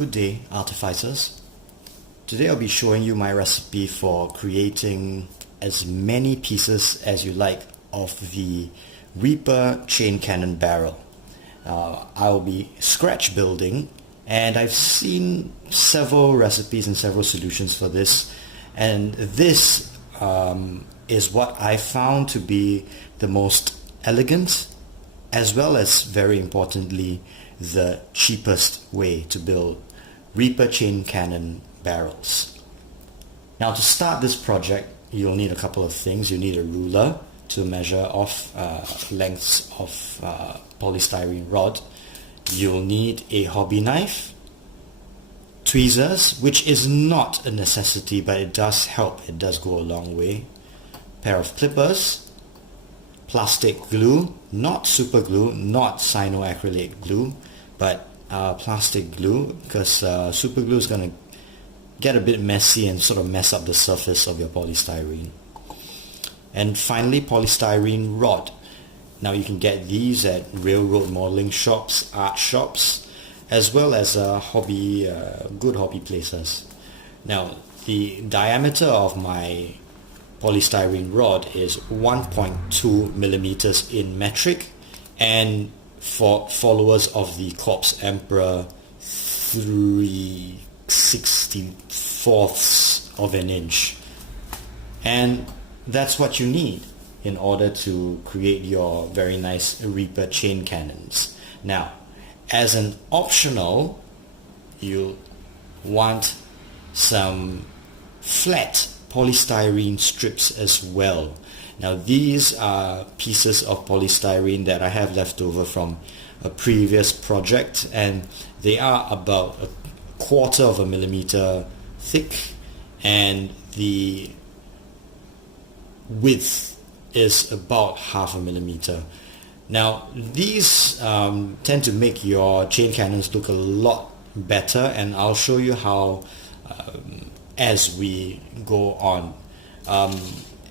Good day, artificers. Today I'll be showing you my recipe for creating as many pieces as you like of the Reaper Chaincannon Barrel. I'll be scratch building, and I've seen several recipes and several solutions for this, and this is what I found to be the most elegant, as well as, very importantly, the cheapest way to build Reaper Chaincannon barrels. Now, to start this project, you'll need a couple of things. You need a ruler to measure off lengths of polystyrene rod. You'll need a hobby knife, tweezers, which is not a necessity, but it does help. It does go a long way. Pair of clippers, plastic glue, not super glue, not cyanoacrylate glue, but plastic glue, because super glue is going to get a bit messy and sort of mess up the surface of your polystyrene. And finally, polystyrene rod. Now you can get these at railroad modeling shops, art shops, as well as good hobby places. Now, the diameter of my polystyrene rod is 1.2 millimeters in metric, and for followers of the Corpse Emperor, 3/64ths of an inch. And that's what you need in order to create your very nice Reaper chain cannons. Now, as an optional, you want some flat polystyrene strips as well. Now, these are pieces of polystyrene that I have left over from a previous project, and they are about 1/4 of a millimeter thick, and the width is about 1/2 a millimeter. Now, these tend to make your chain cannons look a lot better, and I'll show you how as we go on.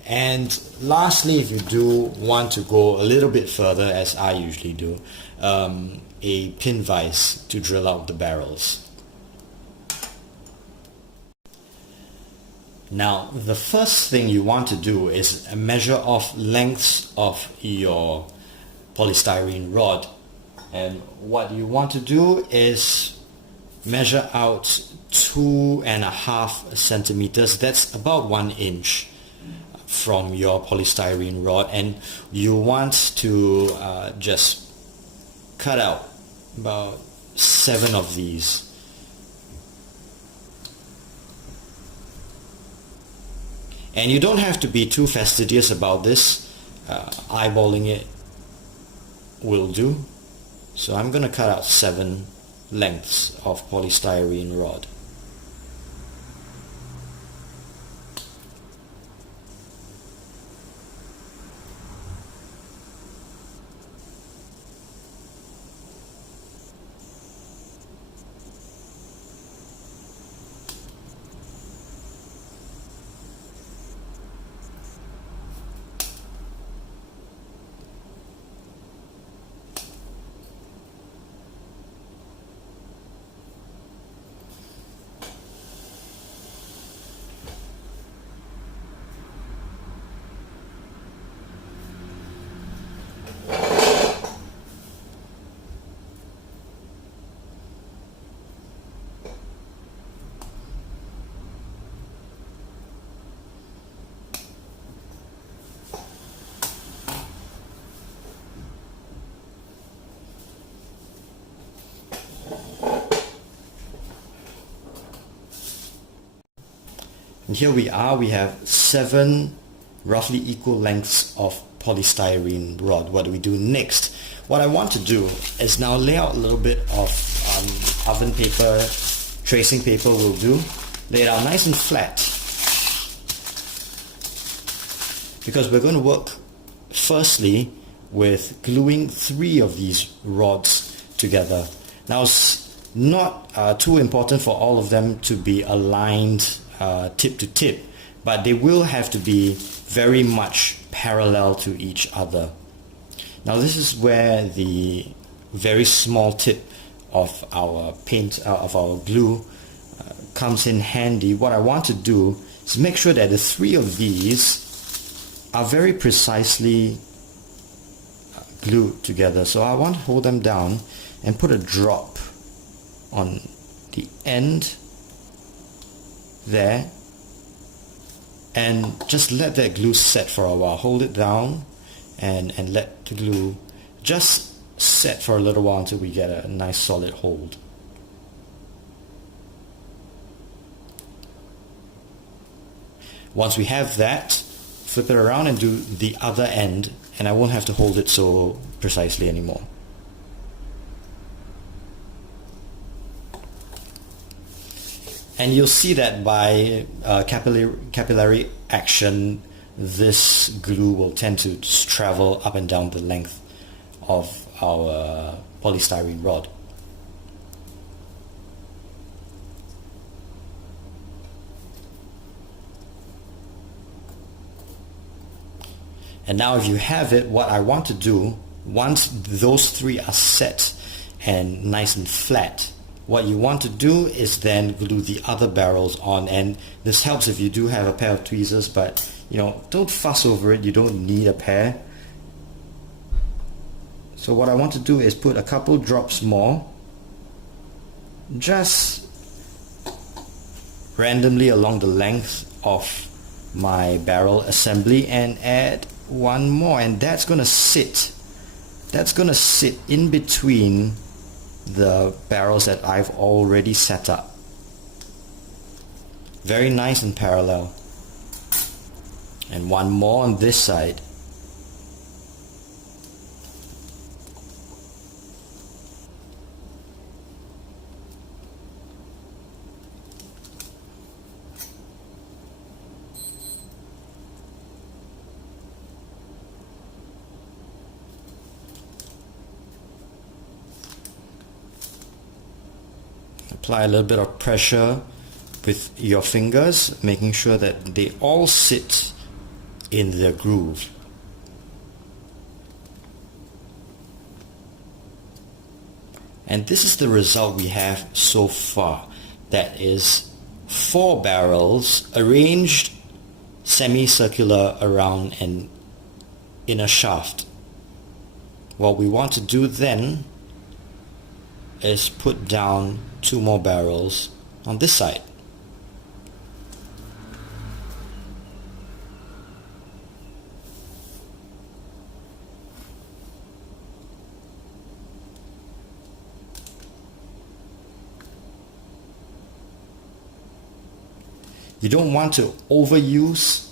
And lastly, if you do want to go a little bit further, as I usually do, a pin vise to drill out the barrels. Now, the first thing you want to do is measure off lengths of your polystyrene rod. And what you want to do is measure out 2.5 centimeters. That's about 1 inch from your polystyrene rod, and you want to just cut out about 7 of these. And you don't have to be too fastidious about this. Eyeballing it will do. So I'm going to cut out 7 lengths of polystyrene rod. And here we are, we have 7 roughly equal lengths of polystyrene rod. What do we do next? What I want to do is now lay out a little bit of oven paper, tracing paper will do. Lay it out nice and flat, because we're going to work firstly with gluing 3 of these rods together. Now, it's not too important for all of them to be aligned tip to tip, but they will have to be very much parallel to each other. Now, this is where the very small tip of our paint, of our glue comes in handy. What I want to do is make sure that the three of these are very precisely glued together. So I want to hold them down and put a drop on the end there and just let that glue set for a while. Hold it down and let the glue just set for a little while until we get a nice solid hold. Once we have that, flip it around and do the other end, and I won't have to hold it so precisely anymore. And you'll see that by capillary action, this glue will tend to just travel up and down the length of our polystyrene rod. And now if you have it, what I want to do, once those three are set and nice and flat, what you want to do is then glue the other barrels on. And this helps if you do have a pair of tweezers, but don't fuss over it, you don't need a pair. So what I want to do is put a couple drops more, just randomly along the length of my barrel assembly, and add one more, and that's gonna sit in between the barrels that I've already set up. Very nice and parallel. And one more on this side. Apply a little bit of pressure with your fingers, making sure that they all sit in their groove. And this is the result we have so far. That is 4 barrels arranged semicircular around an inner shaft. What we want to do then is put down 2 more barrels on this side. You don't want to overuse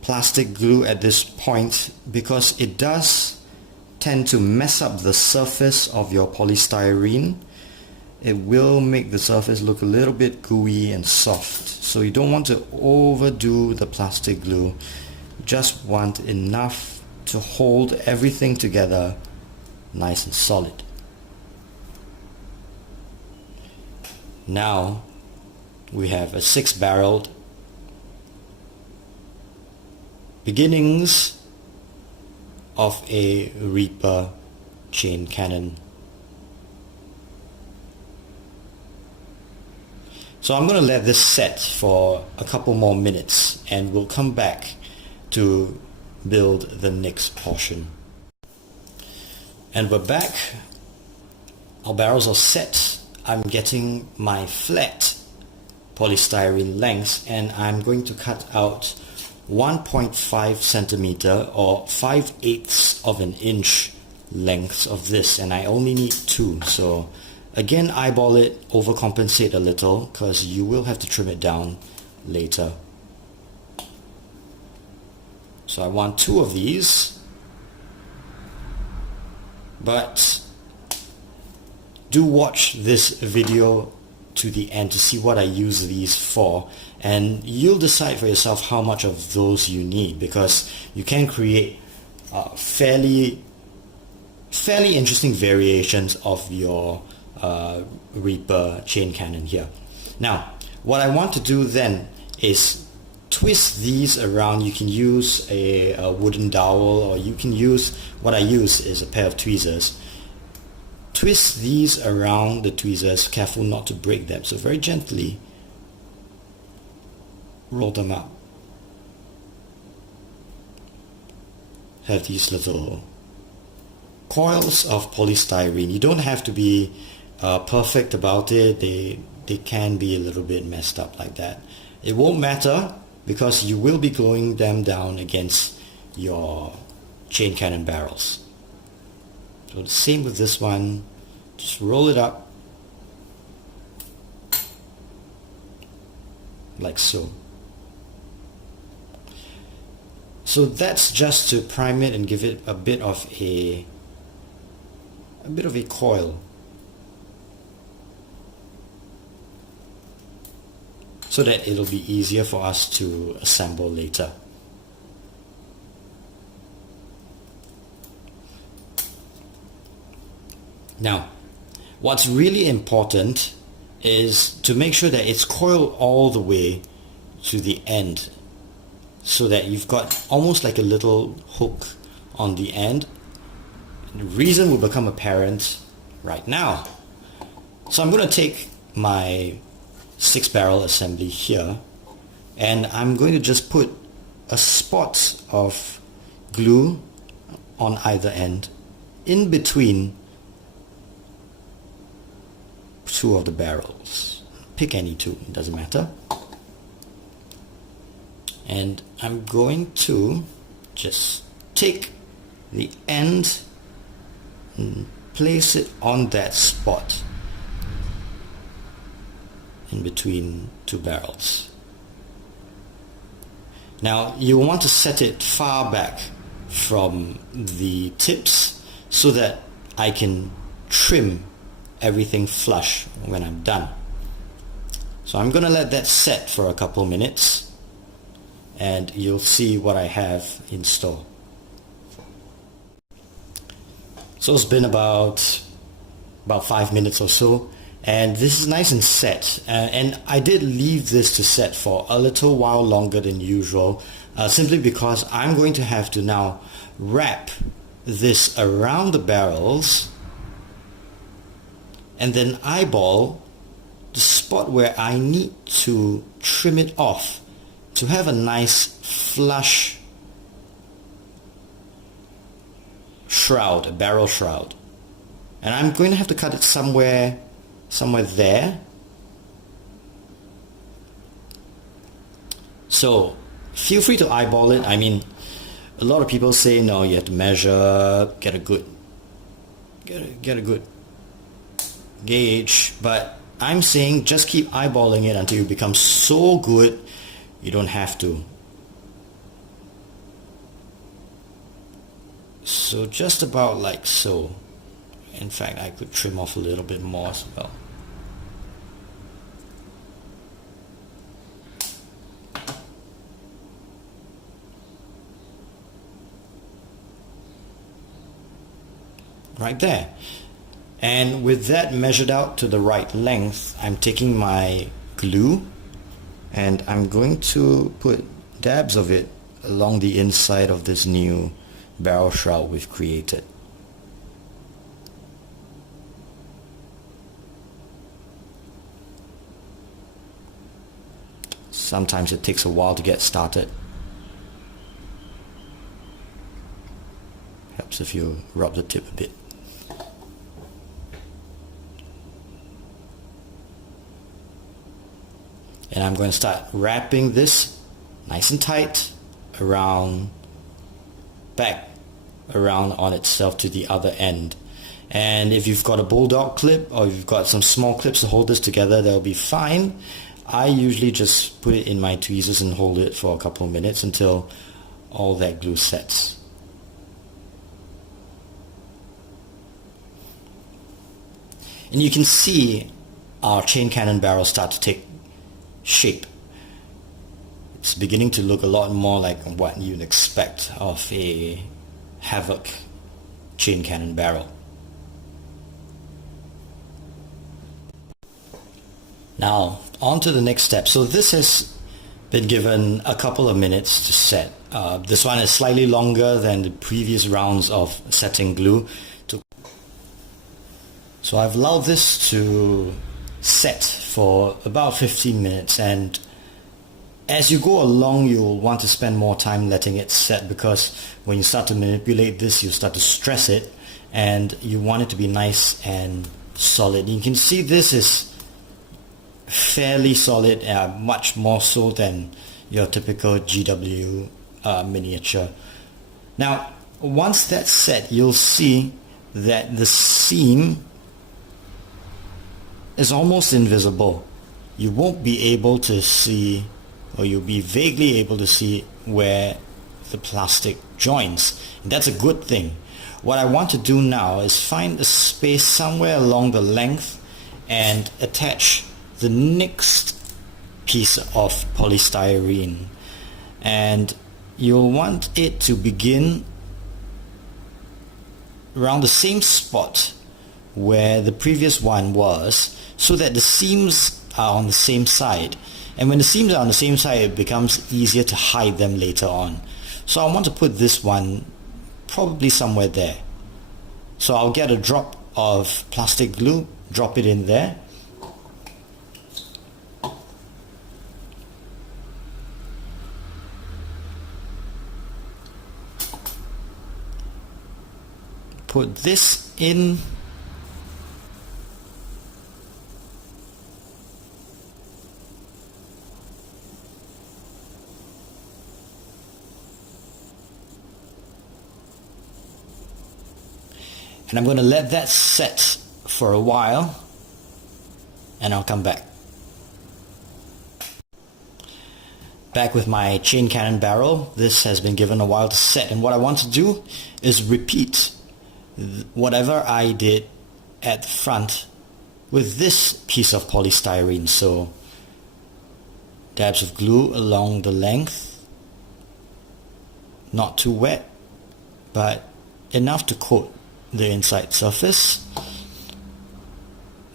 plastic glue at this point because it does tend to mess up the surface of your polystyrene. It will make the surface look a little bit gooey and soft. So you don't want to overdo the plastic glue. You just want enough to hold everything together nice and solid. Now we have a 6-barreled beginnings of a Reaper chain cannon. So I'm going to let this set for a couple more minutes and we'll come back to build the next portion. And we're back. Our barrels are set. I'm getting my flat polystyrene lengths and I'm going to cut out 1.5 centimeter or 5/8 of an inch lengths of this, and I only need 2. So again, eyeball it, overcompensate a little because you will have to trim it down later. So I want 2 of these, but do watch this video to the end to see what I use these for, and you'll decide for yourself how much of those you need, because you can create fairly interesting variations of your Reaper chain cannon here. Now what I want to do then is twist these around. You can use a wooden dowel, or you can use, what I use is a pair of tweezers. twist these around the tweezers, careful not to break them. So very gently roll them up. Have these little coils of polystyrene. You don't have to be perfect about it. They can be a little bit messed up like that. It won't matter because you will be gluing them down against your Chaincannon barrels. So the same with this one. Just roll it up like so. So that's just to prime it and give it a bit of a coil, so that it'll be easier for us to assemble later. Now, what's really important is to make sure that it's coiled all the way to the end, so that you've got almost like a little hook on the end. And the reason will become apparent right now. So I'm going to take my 6-barrel assembly here, and I'm going to just put a spot of glue on either end in between two of the barrels. Pick any two, it doesn't matter. And I'm going to just take the end and place it on that spot in between two barrels. Now you want to set it far back from the tips so that I can trim everything flush when I'm done. So I'm going to let that set for a couple minutes, and you'll see what I have in store. So it's been about 5 minutes or so, and this is nice and set, and I did leave this to set for a little while longer than usual, simply because I'm going to have to now wrap this around the barrels and then eyeball the spot where I need to trim it off to have a nice flush shroud, a barrel shroud. And I'm going to have to cut it somewhere there. So feel free to eyeball it. I mean, a lot of people say no, you have to measure, get a good gauge, but I'm saying just keep eyeballing it until you become so good you don't have to. So just about like so. In fact, I could trim off a little bit more as well. Right there. And with that measured out to the right length, I'm taking my glue and I'm going to put dabs of it along the inside of this new barrel shroud we've created. Sometimes it takes a while to get started. Helps if you rub the tip a bit. And I'm going to start wrapping this nice and tight around on itself to the other end. And if you've got a bulldog clip or you've got some small clips to hold this together, that'll be fine. I usually just put it in my tweezers and hold it for a couple of minutes until all that glue sets. And you can see our Chaincannon barrel start to take shape. It's beginning to look a lot more like what you'd expect of a Havoc Chaincannon barrel. Now on to the next step. So this has been given a couple of minutes to set. This one is slightly longer than the previous rounds of setting glue. So I've allowed this to set for about 15 minutes, and as you go along you'll want to spend more time letting it set, because when you start to manipulate this you start to stress it and you want it to be nice and solid. You can see this is fairly solid, much more so than your typical GW miniature. Now once that's set, you'll see that the seam is almost invisible. You won't be able to see, or you'll be vaguely able to see where the plastic joins. And that's a good thing. What I want to do now is find a space somewhere along the length and attach the next piece of polystyrene. And you'll want it to begin around the same spot where the previous one was, so that the seams are on the same side. And when the seams are on the same side, it becomes easier to hide them later on. So I want to put this one probably somewhere there. So I'll get a drop of plastic glue, drop it in there. Put this in. And I'm going to let that set for a while, and I'll come back. Back with my Chaincannon barrel. This has been given a while to set, and what I want to do is repeat whatever I did at the front with this piece of polystyrene. So dabs of glue along the length, not too wet, but enough to coat the inside surface.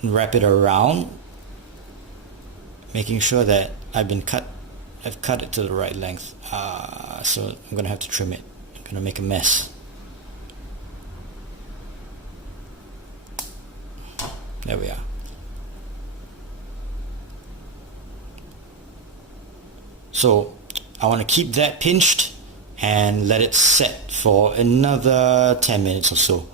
Wrap it around, making sure that I've cut it to the right length. So I'm gonna have to trim it. I'm gonna make a mess. There we are. So I want to keep that pinched and let it set for another 10 minutes or so.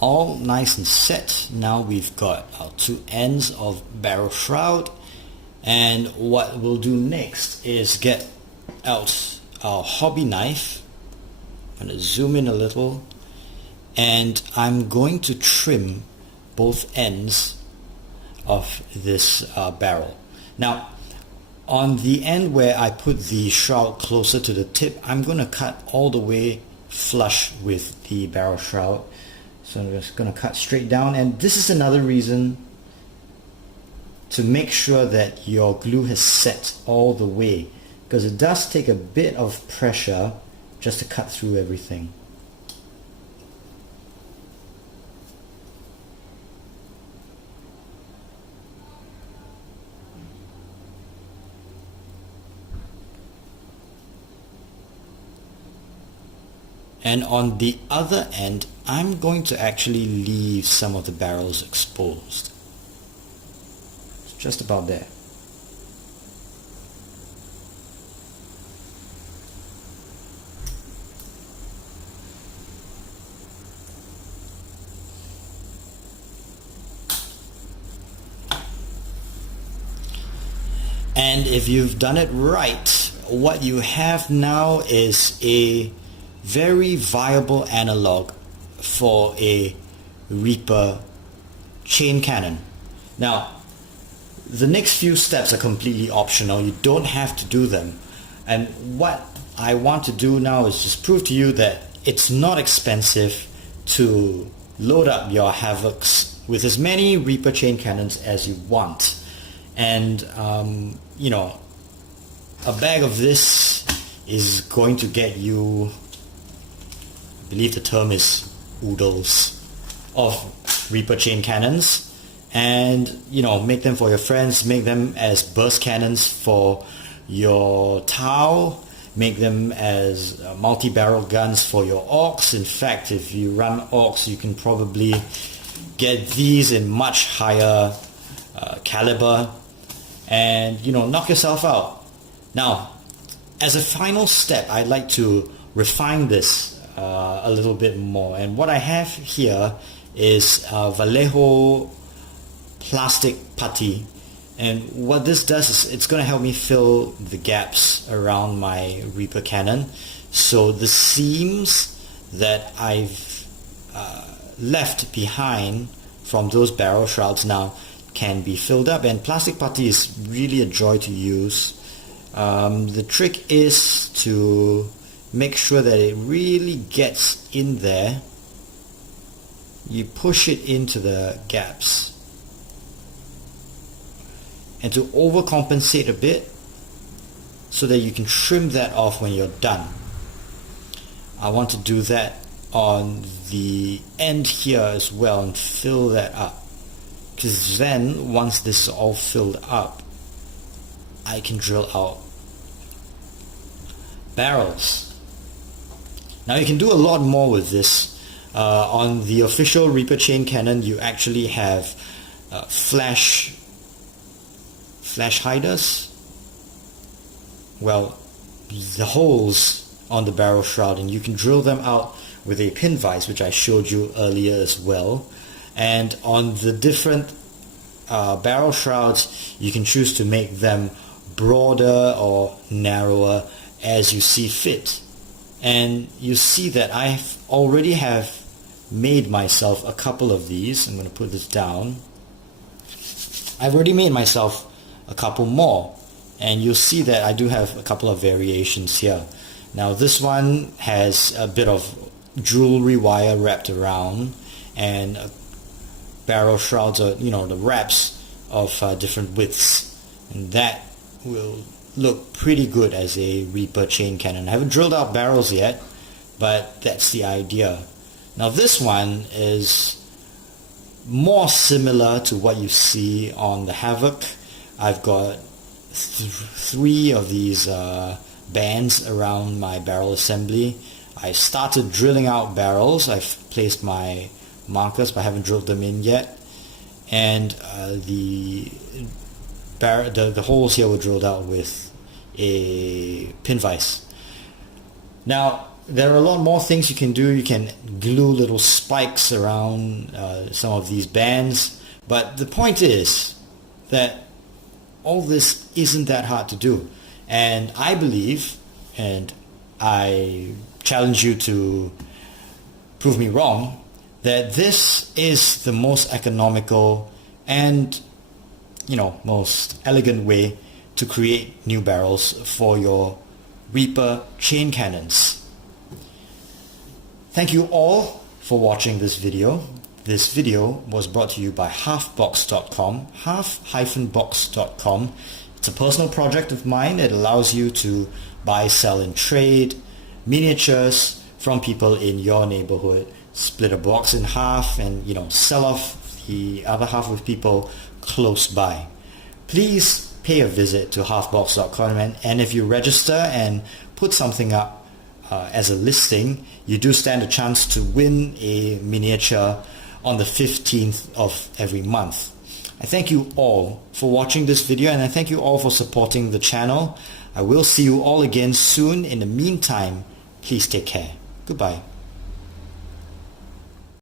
All nice and set. Now we've got our two ends of barrel shroud, and what we'll do next is get out our hobby knife. I'm going to zoom in a little, and I'm going to trim both ends of this barrel. Now on the end where I put the shroud closer to the tip, I'm going to cut all the way flush with the barrel shroud. So I'm just going to cut straight down, and this is another reason to make sure that your glue has set all the way, because it does take a bit of pressure just to cut through everything. And on the other end, I'm going to actually leave some of the barrels exposed. It's just about there. And if you've done it right, what you have now is a very viable analog for a Reaper chain cannon. Now, the next few steps are completely optional. You don't have to do them. And what I want to do now is just prove to you that it's not expensive to load up your Havocs with as many Reaper chain cannons as you want. And you know, a bag of this is going to get you, I believe the term is oodles of Reaper chain cannons. And you know, make them for your friends, make them as burst cannons for your Tau, make them as multi-barrel guns for your AUX. In fact, if you run AUX, you can probably get these in much higher caliber and, you know, knock yourself out. Now, as a final step, I'd like to refine this a little bit more, and what I have here is Vallejo plastic putty, and what this does is it's going to help me fill the gaps around my Reaper cannon, so the seams that I've left behind from those barrel shrouds now can be filled up. And plastic putty is really a joy to use. The trick is to make sure that it really gets in there. You push it into the gaps, and to overcompensate a bit so that you can trim that off when you're done. I want to do that on the end here as well and fill that up, because then once this is all filled up, I can drill out barrels. Now you can do a lot more with this. On the official Reaper chain cannon, you actually have flash hiders. Well, the holes on the barrel shroud, and you can drill them out with a pin vise, which I showed you earlier as well. And on the different barrel shrouds, you can choose to make them broader or narrower as you see fit. And you see that I already have made myself a couple of these. I'm going to put this down. I've already made myself a couple more, and you'll see that I do have a couple of variations here. Now this one has a bit of jewelry wire wrapped around, and barrel shrouds are, you know, the wraps of different widths, and that will look pretty good as a Reaper chain cannon. I haven't drilled out barrels yet, but that's the idea. Now this one is more similar to what you see on the Havoc. I've got three of these bands around my barrel assembly. I started drilling out barrels. I've placed my markers, but I haven't drilled them in yet. And the holes here were drilled out with a pin vise. Now there are a lot more things you can do. You can glue little spikes around some of these bands, but the point is that all this isn't that hard to do, and I believe, and I challenge you to prove me wrong, that this is the most economical and, you know, most elegant way to create new barrels for your Reaper chain cannons. Thank you all for watching this video. This video was brought to you by halfbox.com, half-box.com. It's a personal project of mine. It allows you to buy, sell, and trade miniatures from people in your neighborhood. Split a box in half and, you know, sell off the other half with people close by. Please pay a visit to halfbox.com, and if you register and put something up as a listing, you do stand a chance to win a miniature on the 15th of every month. I thank you all for watching this video, and I thank you all for supporting the channel. I will see you all again soon. In the meantime, please take care. Goodbye.